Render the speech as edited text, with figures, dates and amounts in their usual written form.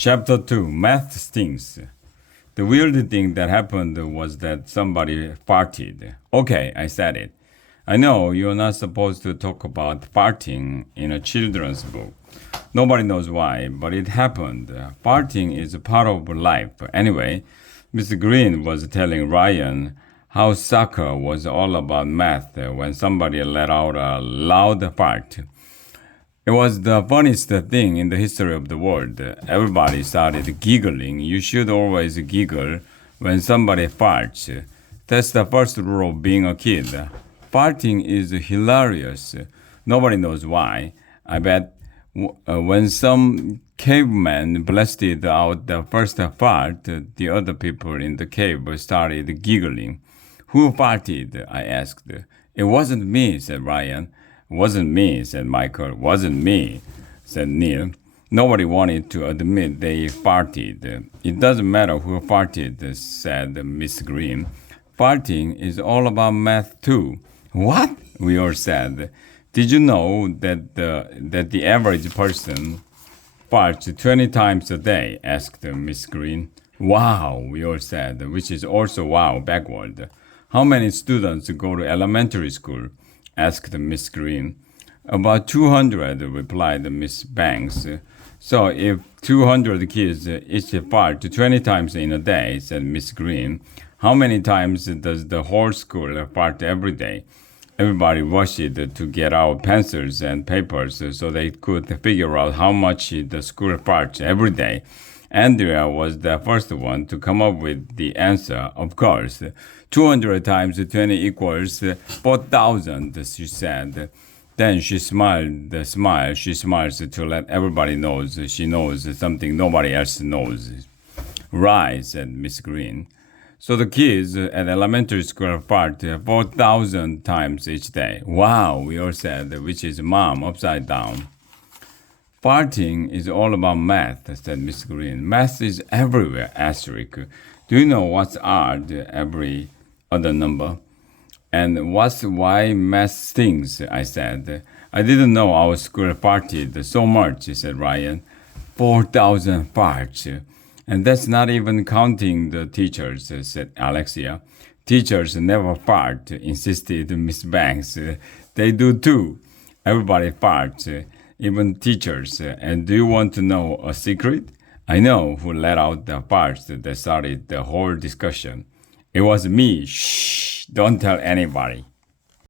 Chapter 2 Math Stinks. The weird thing that happened was that somebody farted. Okay, I said it. I know you're not supposed to talk about farting in a children's book. Nobody knows why, but it happened. Farting is a part of life. Anyway, Mr. Green was telling Ryan how soccer was all about math when somebody let out a loud fart. It was the funniest thing in the history of the world. Everybody started giggling. You should always giggle when somebody farts. That's the first rule of being a kid. Farting is hilarious. Nobody knows why. I bet when some caveman blasted out the first fart, the other people in the cave started giggling. Who farted? I asked. It wasn't me, said Ryan. Wasn't me, said Michael. Wasn't me, said Neil. Nobody wanted to admit they farted. It doesn't matter who farted, said Miss Green. Farting is all about math too. What? We all said. Did you know that the average person farts 20 times a day? Asked Miss Green. Wow, we all said, which is also wow backward. How many students go to elementary school? Asked Miss Green. About 200, replied Miss Banks. So if 200 kids each fart 20 times in a day, said Miss Green, how many times does the whole school fart every day? Everybody rushed to get out pencils and papers so they could figure out how much the school farts every day. Andrea was the first one to come up with the answer. Of course, 200 times 20 equals 4,000, she said. Then she smiled the smile she smiles to let everybody know she knows something nobody else knows. Right, said Miss Green. So the kids at elementary school fart 4,000 times each day. Wow, we all said, which is mom upside down. Farting is all about math, said Miss Green. Math is everywhere, asterisk. Do you know what's odd every other number? And what's why math stinks, I said. I didn't know our school farted so much, said Ryan. 4,000 farts. And that's not even counting the teachers, said Alexia. Teachers never fart, insisted Miss Banks. They do too. Everybody farts. Even teachers. And do you want to know a secret? I know who let out the farts that started the whole discussion. It was me. Shh, don't tell anybody.